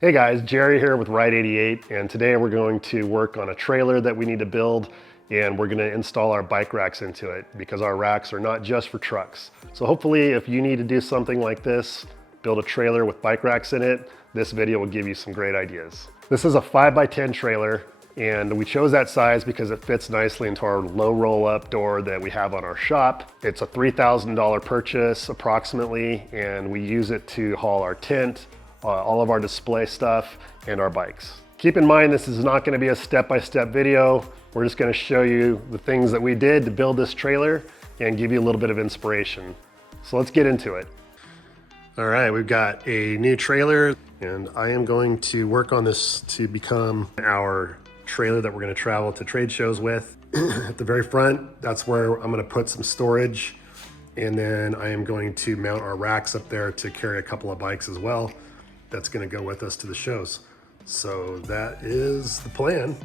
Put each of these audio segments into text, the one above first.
Hey guys, Jerry here with Ride 88, and today we're going to work on a trailer that we need to build, and we're going to install our bike racks into it because our racks are not just for trucks. So hopefully if you need to do something like this, build a trailer with bike racks in it, this video will give you some great ideas. This is a 5x10 trailer, and we chose that size because it fits nicely into our low roll-up door that we have on our shop. It's a $3,000 purchase approximately, and we use it to haul our tent, all of our display stuff, and our bikes. Keep in mind, this is not gonna be a step-by-step video. We're just gonna show you the things that we did to build this trailer and give you a little bit of inspiration. So let's get into it. All right, we've got a new trailer, and I am going to work on this to become our trailer that we're gonna travel to trade shows with. At the very front, that's where I'm gonna put some storage, and then I am going to mount our racks up there to carry a couple of bikes as well. That's gonna go with us to the shows. So that is the plan.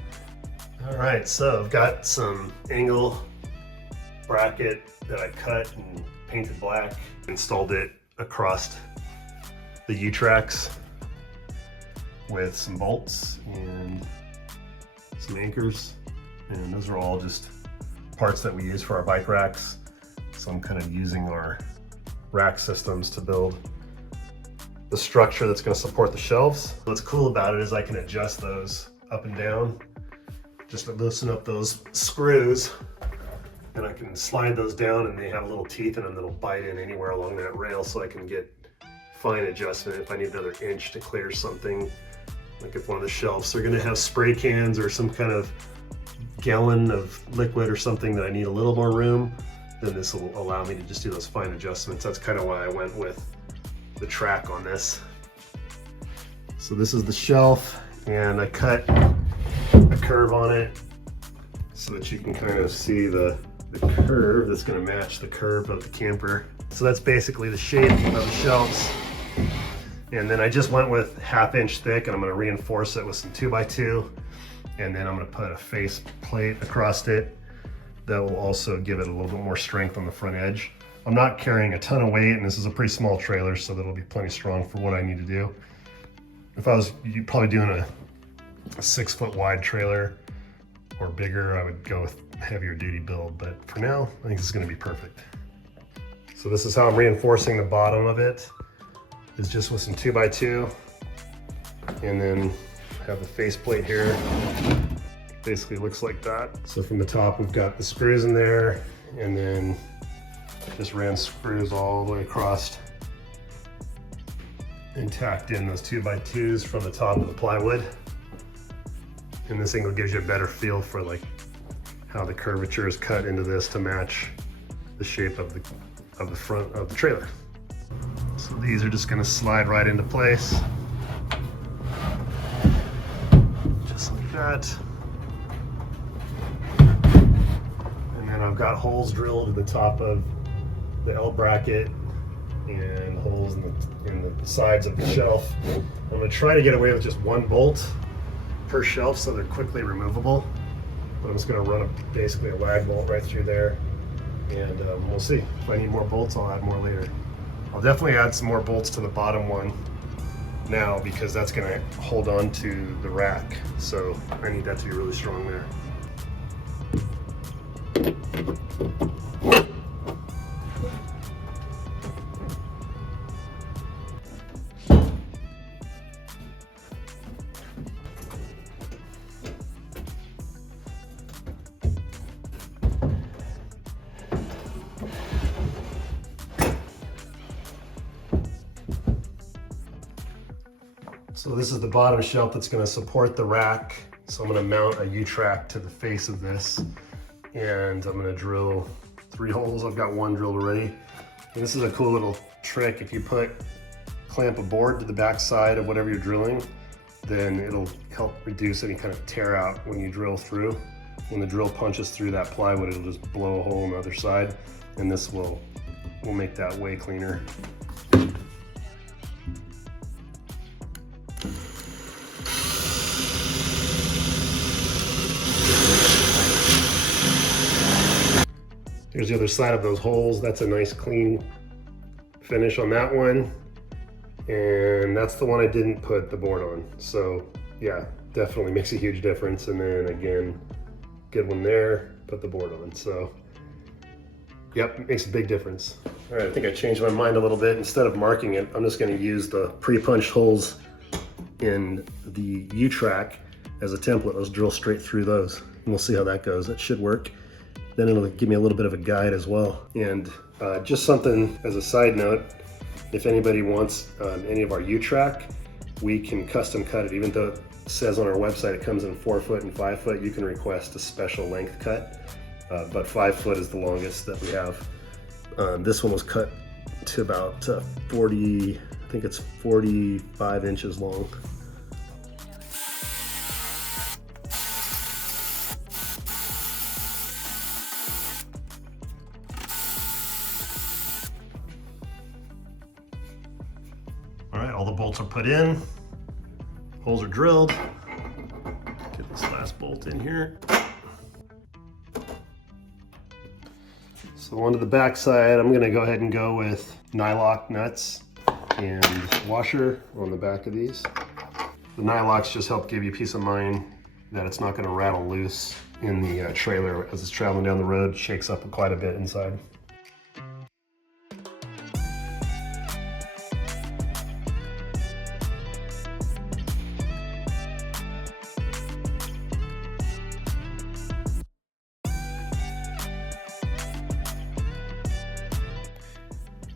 All right, so I've got some angle bracket that I cut and painted black, installed it across the U-tracks with some bolts and some anchors. And those are all just parts that we use for our bike racks. So I'm kind of using our rack systems to build the structure that's going to support the shelves. What's cool about it is I can adjust those up and down, just to loosen up those screws, and I can slide those down, and they have little teeth in them that'll bite in anywhere along that rail, so I can get fine adjustment if I need another inch to clear something. Like if one of the shelves are going to have spray cans or some kind of gallon of liquid or something that I need a little more room, then this will allow me to just do those fine adjustments. That's kind of why I went with the track on this. So this is the shelf, and I cut a curve on it so that you can kind of see the curve that's going to match the curve of the camper. So that's basically the shape of the shelves. And then I just went with 1/2 inch thick, and I'm going to reinforce it with some 2x2, and then I'm going to put a face plate across it that will also give it a little bit more strength on the front edge. I'm not carrying a ton of weight, and this is a pretty small trailer, so that'll be plenty strong for what I need to do. If I was probably doing a 6 foot wide trailer or bigger, I would go with heavier duty build, but for now, I think this is gonna be perfect. So this is how I'm reinforcing the bottom of it, is just with some 2x2, and then have the face plate here. Basically looks like that. So from the top, we've got the screws in there, and then just ran screws all the way across and tacked in those 2x2s from the top of the plywood. And this angle gives you a better feel for like how the curvature is cut into this to match the shape of the front of the trailer. So these are just gonna slide right into place. Just like that. And then I've got holes drilled in the top of the L bracket and holes in the sides of the shelf. I'm going to try to get away with just one bolt per shelf so they're quickly removable. But I'm just going to run basically a lag bolt right through there, and we'll see. If I need more bolts, I'll add more later. I'll definitely add some more bolts to the bottom one now because that's going to hold on to the rack. So I need that to be really strong there. So this is the bottom shelf that's going to support the rack. So I'm going to mount a U-track to the face of this, and I'm going to drill 3 holes. I've got 1 drilled already. And this is a cool little trick. If you clamp a board to the back side of whatever you're drilling, then it'll help reduce any kind of tear out when you drill through. When the drill punches through that plywood, it'll just blow a hole on the other side, and this will make that way cleaner. Here's the other side of those holes. That's a nice clean finish on that one. And that's the one I didn't put the board on. So yeah, definitely makes a huge difference. And then again, good one there, put the board on. So yep, it makes a big difference. All right, I think I changed my mind a little bit. Instead of marking it, I'm just gonna use the pre-punched holes in the U-track as a template. Let's drill straight through those and we'll see how that goes. That should work. Then it'll give me a little bit of a guide as well. And just something as a side note, if anybody wants any of our U-track, we can custom cut it. Even though it says on our website it comes in 4 foot and 5 foot, you can request a special length cut. But 5 foot is the longest that we have. This one was cut to about 40, I think it's 45 inches long. All right, all the bolts are put in, holes are drilled. Get this last bolt in here. So onto the back side, I'm gonna go ahead and go with nylock nuts and washer on the back of these. The nylocks just help give you peace of mind that it's not gonna rattle loose in the trailer as it's traveling down the road. It shakes up quite a bit inside.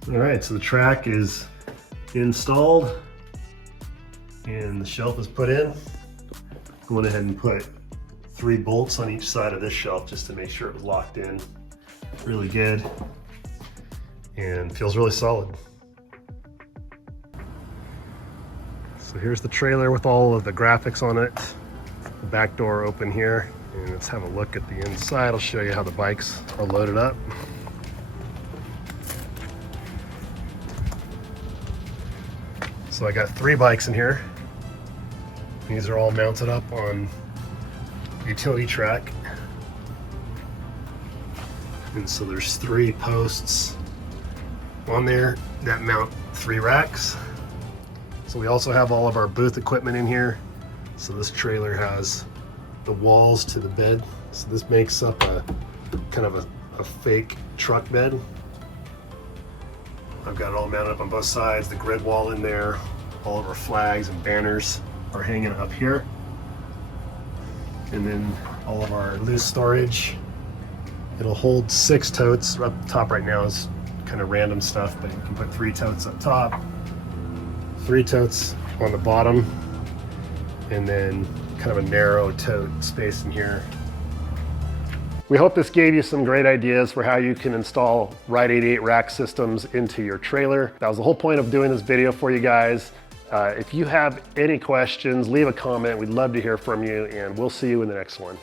All right, so the track is installed and the shelf is put in. I went ahead and put 3 bolts on each side of this shelf just to make sure it was locked in really good and feels really solid. So here's the trailer with all of the graphics on it. The back door open here, and let's have a look at the inside. I'll show you how the bikes are loaded up. So I got 3 bikes in here. These are all mounted up on utility track. And so there's 3 posts on there that mount 3 racks. So we also have all of our booth equipment in here. So this trailer has the walls to the bed. So this makes up a kind of a fake truck bed. I've got it all mounted up on both sides, the grid wall in there. All of our flags and banners are hanging up here. And then all of our loose storage. It'll hold 6 totes. Up top right now is kind of random stuff, but you can put 3 totes up top, 3 totes on the bottom, and then kind of a narrow tote space in here. We hope this gave you some great ideas for how you can install Ride 88 rack systems into your trailer. That was the whole point of doing this video for you guys. If you have any questions, leave a comment. We'd love to hear from you, and we'll see you in the next one.